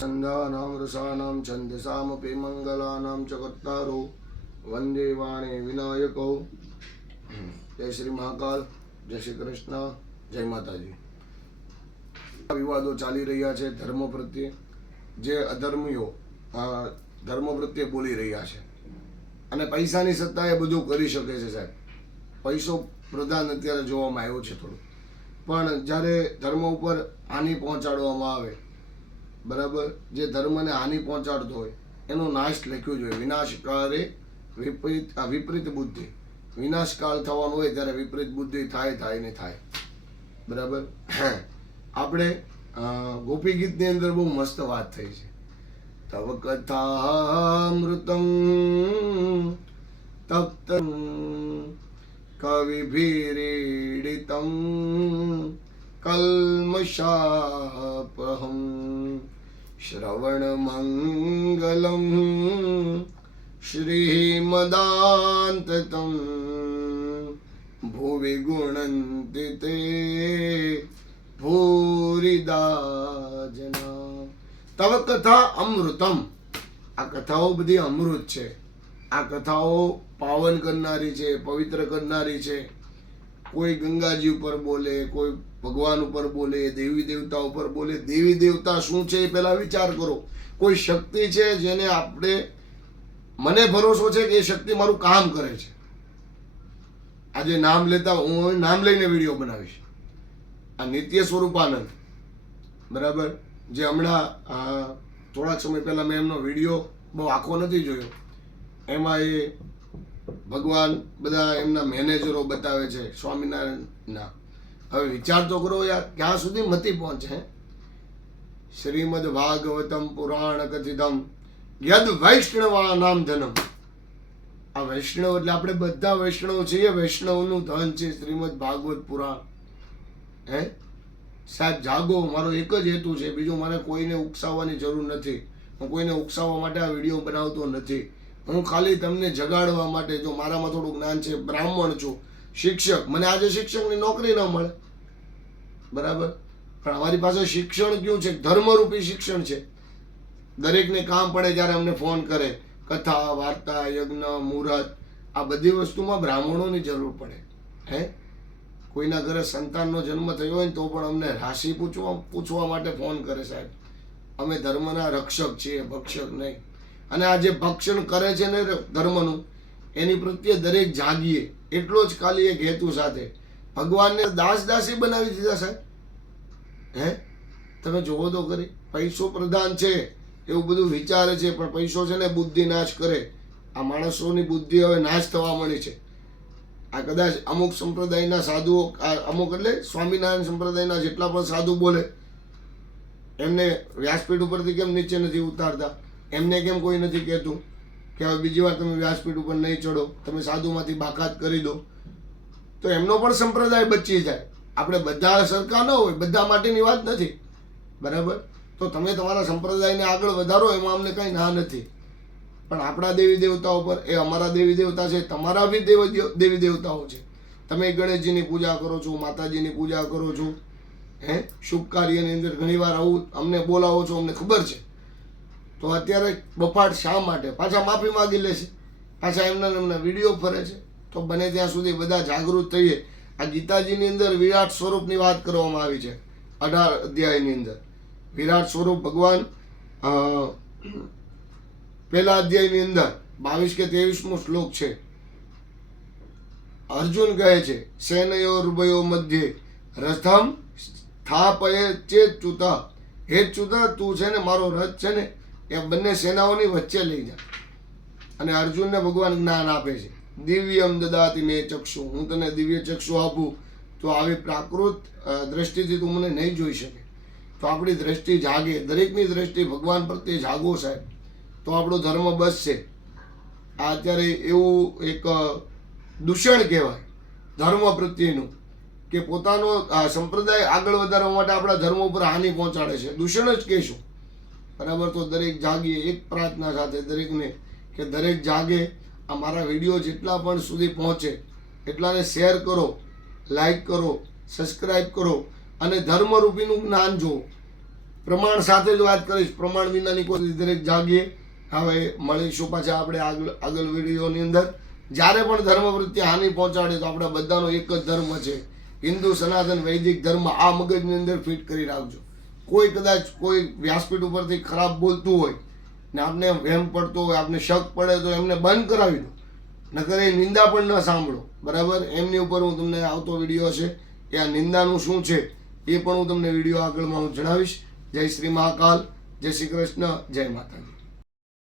સંધાનામ રસાનામ છંદસામપી મંગલાનામ ચ કર્તારો વંદે વાણે વિનાયકો. જય શ્રી મહાકાલ, જય શ્રી કૃષ્ણ, જય માતાજી. વિવાદો ચાલી રહ્યા છે ધર્મ પ્રત્યે. જે અધર્મીઓ ધર્મ પ્રત્યે બોલી રહ્યા છે અને પૈસાની સત્તા એ બધું કરી શકે છે સાહેબ. પૈસો પ્રધાન અત્યારે જોવામાં આવ્યો છે થોડું, પણ જ્યારે ધર્મ ઉપર હાનિ પહોંચાડવામાં આવે, બરાબર, જે ધર્મને હાનિ પહોંચાડતો હોય એનો નાશ લખ્યું જોઈએ. વિનાશકાળે વિપરીત બુદ્ધિ. વિનાશકાળ થવાનું હોય ત્યારે વિપરીત બુદ્ધિ થાય ને થાય. બરાબર. આપણે ગોપી ગીતની અંદર બહુ મસ્ત વાત થઈ છે. તવ કથામૃતમ તપ્ત કવિભીરીડિતમ કલ્મષાપહમ શ્રવણ મંગલમ શ્રીમદાંતતમ ભુવિ ગુણંતિ તે ભૂરિદા જના. તવ કથા અમૃતમ. આ કથાઓ બધી અમૃત છે. આ કથાઓ પાવન કરનારી છે, પવિત્ર કરનારી છે. કોઈ ગંગાજી ઉપર બોલે, કોઈ ભગવાન ઉપર બોલે, દેવી દેવતા ઉપર બોલે. દેવી દેવતા શું છે એ પહેલા વિચાર કરો. કોઈ શક્તિ છે જેને મને ભરોસો છે કે એ શક્તિ મારું કામ કરે છે. આજે નામ લેતા હું નામ લઈને વિડીયો બનાવીશ. આ નિત્ય સ્વરૂપાનંદ, બરાબર, જે હમણાં થોડાક સમય પહેલા મેં એમનો વિડીયો બહુ આખો નથી જોયો. એમાં એ ભગવાન બધા એમના મેનેજરો બતાવે છે સ્વામિનારાયણના. હવે વિચાર તો કરો યાર, ક્યાં સુધી મતિ પહોંચે. શ્રીમદ ભાગવતમ પુરાણ કથિતમ યદ વૈષ્ણવા નામ ધનમ. આ વૈષ્ણવ એટલે આપણે બધા વૈષ્ણવ છીએ. વૈષ્ણવનું ધન છે શ્રીમદ ભાગવત પુરાણ. સાહેબ જાગો. મારો એક જ હેતુ છે, બીજો મારે કોઈને ઉકસાવવાની જરૂર નથી. હું કોઈને ઉકસાવવા માટે આ વિડીયો બનાવતો નથી. હું ખાલી તમને જગાડવા માટે, જો મારામાં થોડું જ્ઞાન છે, બ્રાહ્મણ છું, શિક્ષક, મને આજે શિક્ષકની નોકરી ન મળે, બરાબર, પણ અમારી પાસે શિક્ષણ કયું છે? ધર્મરૂપી શિક્ષણ છે. દરેકને કામ પડે ત્યારે અમને ફોન કરે. કથા, વાર્તા, યજ્ઞ, મુહૂર્ત, આ બધી વસ્તુમાં બ્રાહ્મણોની જરૂર પડે. કોઈના ઘરે સંતાનનો જન્મ થયો હોય ને તો પણ અમને રાશિ પૂછવા માટે ફોન કરે. સાહેબ, અમે ધર્મના રક્ષક છીએ, ભક્ષક નહીં. અને આ જે ભક્ષણ કરે છે ને ધર્મનું, એની પ્રત્યે દરેક જાગીએ. એટલો જ ખાલી એક હેતુ સાથે ભગવાનને દાસી બનાવી દીધા. સાહેબ, તમે જોવો તો ખરી. પૈસો પ્રધાન છે એવું બધું વિચારે છે, પણ પૈસો છે ને બુદ્ધિ નાશ કરે. આ માણસોની બુદ્ધિ હવે નાશ થવા મળી છે. આ કદાચ અમુક સંપ્રદાયના સાધુઓ, અમુક એટલે સ્વામિનારાયણ સંપ્રદાયના જેટલા પણ સાધુ બોલે, એમને વ્યાસપીઠ ઉપરથી કેમ નીચે નથી ઉતારતા? એમને કેમ કોઈ નથી કહેતું કે હવે બીજી વાર તમે વ્યાસપીઠ ઉપર નહીં ચડો, તમે સાધુમાંથી બાકાત કરી દો, તો એમનો પણ સંપ્રદાય બચી જાય. આપણે બધા સરખા ન હોય, બધા માટેની વાત નથી, બરાબર. તો તમે તમારા સંપ્રદાયને આગળ વધારો, એમાં અમને કંઈ ના નથી. પણ આપણા દેવી દેવતાઓ પર, એ અમારા દેવી દેવતા છે, તમારા બી દેવી દેવતાઓ છે. તમે ગણેશજીની પૂજા કરો છો, માતાજીની પૂજા કરો છો, શુભ કાર્યની અંદર ઘણીવાર આવું અમને બોલાવો છો, અમને ખબર છે. તો અત્યારે બફાટ શા માટે? પાછા માફી માગી લે છે, પાછા એમના વિડીયો ફરે છે. તો બને ત્યાં સુધી બધા જાગૃત થઈએ. આ ગીતાજીની અંદર વિરાટ સ્વરૂપની વાત કરવામાં આવી છે. 18 અધ્યાયની અંદર વિરાટ સ્વરૂપ ભગવાન, પહેલા અધ્યાયની અંદર 22 કે 23મો શ્લોક છે. અર્જુન કહે છે, સેનયોર્ભયો મધ્યે રથમ સ્થાપયે ચેચ્યુત. હે ચ્યુત, તું છે ને મારો રથ છે ને એ બંને સેનાઓની વચ્ચે લઈ જા. અને અર્જુનને ભગવાન જ્ઞાન આપે છે. દિવ્યમ દદાતિ મે ચક્ષુ. હું તને દિવ્ય ચક્ષુ આપું તો આવી પ્રાકૃત દ્રષ્ટિથી તું મને નહીં જોઈ શકે. તો આપણી દ્રષ્ટિ જાગે, દરેકની દ્રષ્ટિ ભગવાન પ્રત્યે જાગો સાહેબ, તો આપણો ધર્મ બચશે. આ અત્યારે એવું એક દૂષણ કહેવાય ધર્મ પ્રત્યેનું, કે પોતાનો સંપ્રદાય આગળ વધારવા માટે આપણા ધર્મ ઉપર હાનિ પહોંચાડે છે. દૂષણ જ કહેશું, બરાબર. તો દરેક જાગીએ. એક પ્રાર્થના સાથે દરેકને કે દરેક જાગે. આ મારા વિડીયો જેટલા પણ સુધી પહોંચે એટલાને શેર કરો, લાઈક કરો, સબસ્ક્રાઈબ કરો અને ધર્મરૂપીનું જ્ઞાન જુઓ. પ્રમાણ સાથે જ વાત કરીશ, પ્રમાણ વિનાની કોઈ દરેક જાગીએ. હવે મળીશું પાછા આપણે આગળ વિડીયોની અંદર. જ્યારે પણ ધર્મ પ્રત્યે હાનિ પહોંચાડે તો આપણા બધાનો એક જ ધર્મ છે, હિન્દુ સનાતન વૈદિક ધર્મ. આ મગજની અંદર ફિટ કરી રાખજો. કોઈ કદાચ કોઈ વ્યાસપીઠ ઉપરથી ખરાબ બોલતું હોય ને આપને વહેમ પડતો હોય, આપને શક પડે તો એમને બંધ કરાવી દો, નકર એ નિંદા પણ ન સાંભળો. બરાબર? એમની ઉપર હું તમને આવતો વિડીયો છે એ આ નિંદાનું શું છે એ પણ હું તમને વિડીયો આગળમાં હું જણાવીશ. જય શ્રી મહાકાલ, જય શ્રી કૃષ્ણ, જય માતાજી.